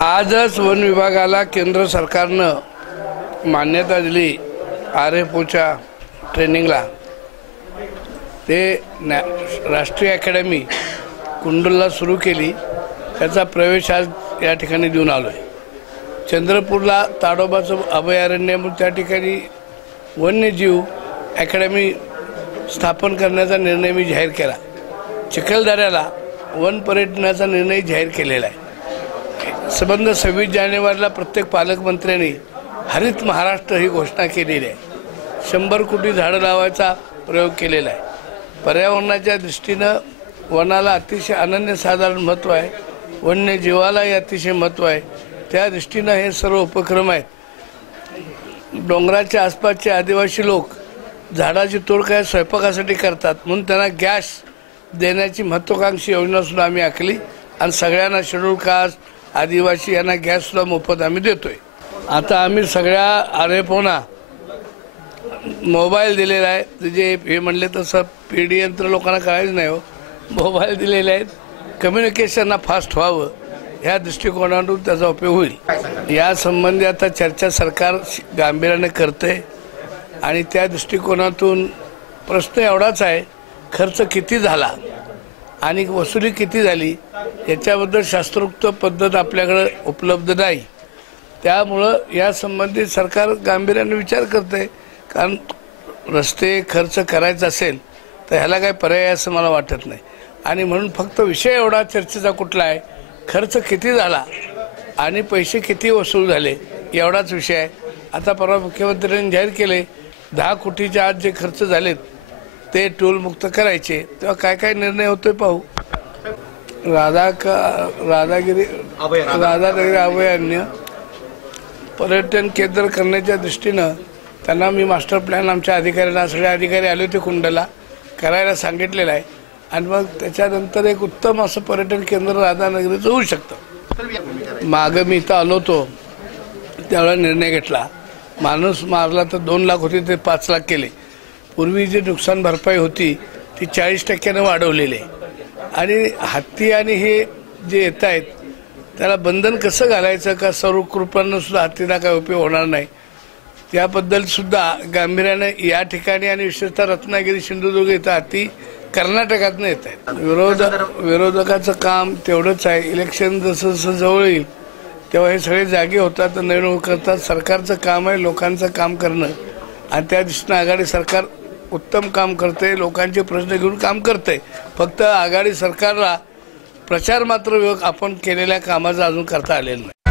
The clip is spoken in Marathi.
आजच वन विभागाला केंद्र सरकारनं मान्यता दिली RFOच्या ट्रेनिंगला। ते राष्ट्रीय अकॅडमी कुंडलला सुरू केली, त्याचा प्रवेश आज या ठिकाणी देऊन आलोय। चंद्रपूरला ताडोबाचं अभयारण्य म्हणून त्या ठिकाणी वन्यजीव अकॅडमी स्थापन करण्याचा निर्णय मी जाहीर केला। चिखलदऱ्याला वन पर्यटनाचा निर्णय जाहीर केलेला आहे। संबंध 26 जानेवारीला प्रत्येक पालकमंत्र्यांनी हरित महाराष्ट्र ही घोषणा केलेली आहे। 100 कोटी झाडं लावायचा प्रयोग केलेला आहे। पर्यावरणाच्या दृष्टीनं वनाला अतिशय अनन्यसाधारण महत्त्व आहे, वन्यजीवालाही अतिशय महत्त्व आहे। त्या दृष्टीनं हे सर्व उपक्रम आहेत। डोंगराच्या आसपासचे आदिवासी लोक झाडाची तोड काय स्वयंपाकासाठी करतात, म्हणून त्यांना गॅस देण्याची महत्त्वाकांक्षी योजना सुद्धा आम्ही आखली आणि सगळ्यांना शेड्यूल कास्ट आदिवासी यांना गॅस सुद्धा मोफत आम्ही देतोय। आता आम्ही सगळ्या RFOना मोबाईल दिलेला आहे। जे हे म्हणले तसं PD यंत्र लोकांना कळायचं नाही हो, मोबाईल दिलेले आहेत। कम्युनिकेशनना फास्ट व्हावं ह्या दृष्टिकोनातून त्याचा उपयोग होईल। या संबंधी आता चर्चा सरकार गांभीर्याने करते आणि त्या दृष्टिकोनातून प्रश्न एवढाच आहे, खर्च किती झाला आणि वसुली किती झाली याच्याबद्दल शास्त्रोक्त पद्धत आपल्याकडे उपलब्ध नाही। त्यामुळं या संबंधित सरकार गांभीर्याने विचार करते, कारण रस्ते खर्च करायचा असेल तर ह्याला काही पर्याय असं मला वाटत नाही। आणि म्हणून फक्त विषय एवढा चर्चेचा कुठला आहे, खर्च किती झाला आणि पैसे किती वसूल झाले एवढाच विषय आहे। आता परवा मुख्यमंत्र्यांनी जाहीर केले 10 कोटीच्या आत जे खर्च झालेत ते टोलमुक्त करायचे, तेव्हा काय काय निर्णय होतोय पाहू। राधागिरी अभयारण्य पर्यटन केंद्र करण्याच्या दृष्टीनं त्यांना मी मास्टर प्लॅन आमच्या अधिकाऱ्यांना सगळे अधिकारी आले होते कुंडला करायला सांगितलेलं आहे आणि मग त्याच्यानंतर एक उत्तम असं पर्यटन केंद्र राधानगरीचं होऊ शकतं। मागं मी इथं आलो होतो त्यावेळेला निर्णय घेतला, माणूस मारला तर 2 लाख होते ते 5 लाख केले। पूर्वी जी नुकसान भरपाई होती ती 40% वाढवलेली आहे आणि हत्ती आणि हे जे येत आहेत त्याला बंधन कसं घालायचं का सर्व कृपांना सुद्धा हत्तीला काय उपयोग होणार नाही त्याबद्दल सुद्धा गांभीर्याने या ठिकाणी आणि विशेषतः रत्नागिरी सिंधुदुर्ग इथं हत्ती कर्नाटकातनं येत आहेत। विरोधकाचं काम तेवढंच आहे, इलेक्शन जसं जसं जवळ येईल तेव्हा हे सगळे जागे होतात, नवीन करतात। सरकारचं काम आहे लोकांचं काम करणं आणि त्या दृष्टीनं आघाडी सरकार उत्तम काम करते, लोकांचे प्रश्न घेऊन काम करते। फक्त आघाडी सरकारला प्रचार मात्र आपण केलेल्या कामाचा अजून करता आलेला नाही।